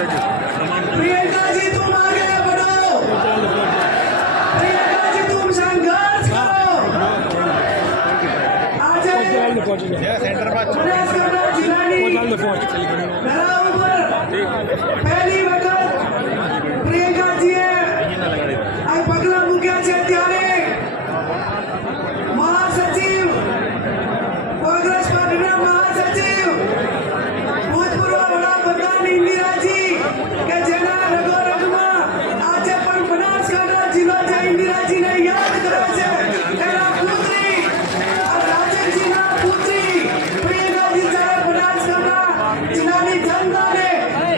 प्रियंका जी तुम आगे बढ़ो, प्रियंका जी तुम संघर्ष करो। आज बनासकांठा जिल्लाની ધરા ઉપર પહેલી વખત પ્રિયંકાજીએ આ પગલાં મૂક્યા છે ત્યારે મહાસચિવ કોંગ્રેસ પાર્ટીના મહાસચિવ ભૂતપૂર્વ વડાપ્રધાન ઇન્દિરાજી કે જેના રગોરગમાં આજે પણ બનાસકાંઠા જિલ્લો છે ઇન્દિરાજીને યાદ કરે છે એના પુત્રી રાજનજીના પુત્રી પ્રિયંકાજી સાહેબ બનાસકાંઠા જિલ્લાની જનતાને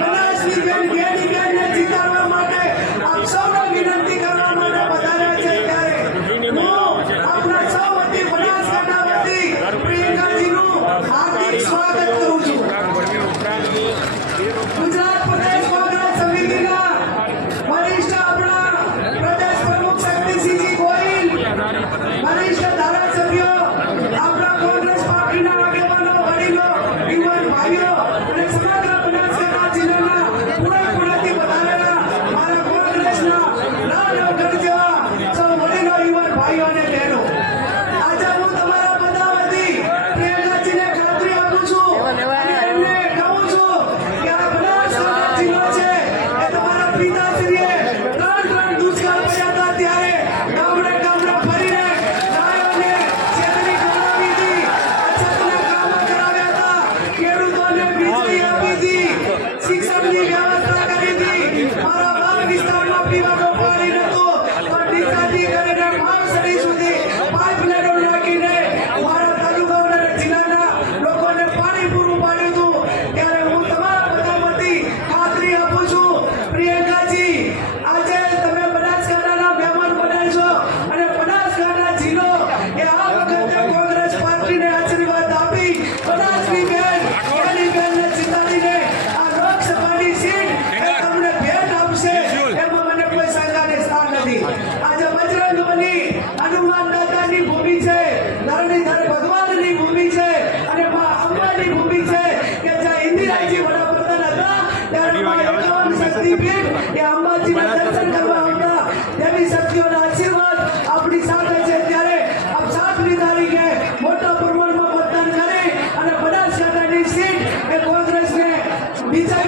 બનાસની બેનને જીતાડવા માટે આપ સૌને વિનંતી કરવા માટે વધાર્યા છે ત્યારે હું આપણા સૌ વતી બનાસકાંઠા વતી પ્રિયંકાજીનું હાર્દિક સ્વાગત કરું છું। ગુજરાત પ્રદેશ કોંગ્રેસ સમિતિના વરિષ્ઠ આપણા પ્રદેશ પ્રમુખ શક્તિસિંહજી ગોહિલ, વરિષ્ઠ ધારાસભ્યો, આપણા કોંગ્રેસ પાર્ટીના આગેવાનો, વડીલો, યુવાન ભાઈઓ અને સમગ્ર બનાસકાંઠા જિલ્લાના પૂરેપૂરાથી વધારેલા મારા કોંગ્રેસના લાલ વગર જેવા સૌ વડીલો, યુવાન ભાઈઓ અને બહેનો, આજે હું તમારા બધા વતી પ્રિયંકાજીને ખાતરી આપું છું અને એમને કહું છું કે આ બનાસકાંઠા જિલ્લો છે એ તમારા પિતાશ્રીએ ત્રણ દુષ્કાળ પડ્યા હતા ત્યારે ગામડે ગામડે ફરીને ગાયોને છેતરી કરાવી હતી, અછતના કામો કરાવ્યા હતા, ખેડૂતોને વીજળી આપી હતી, શિક્ષણની વ્યવસ્થા કરી હતી, મારા બાર વિસ્તારમાં પીવાનું પાણી નહોતું પણ ડીસાથી કરીને માણસડી સુધી પાઇપલાઇનો નાખીને મારા તાલુકા અને જિલ્લાના લોકોને પાણી પૂરું પાડ્યું હતું ત્યારે હું તમારા બધા વતી ખાતરી આપું છું પ્રિયંકાજી આજે તમે બનાસકાંઠાના મહેમાન બન્યા છો અને બનાસકાંઠા જિલ્લો એ આ વખતે કોંગ્રેસ પાર્ટીને આશીર્વાદ આપી બનાસની બેનને જીતાડીને આ લોકસભાની સીટ એ તમને ભેટ આપશે એમાં મને કોઈ શંકાને સ્થાન નથી। આજે બજરંગ બલી હનુમાન દાદાની ભૂમિ છે, ધરણીધર ભગવાનની ભૂમિ છે અને માં અંબાની ભૂમિ છે કે જ્યાં ઇન્દિરાજી વડાપ્રધાન હતા ત્યારે માં 51 શક્તિપીઠ એ અંબાજીના દર્શન કરવા આવતા દેવી શક્તિઓના આશીર્વાદ આપણી સાથે છે ત્યારે આપ 7મી તારીખે મોટા પ્રમાણમાં મતદાન કરી અને બનાસકાંઠાની સીટ એ કોંગ્રેસને વિજય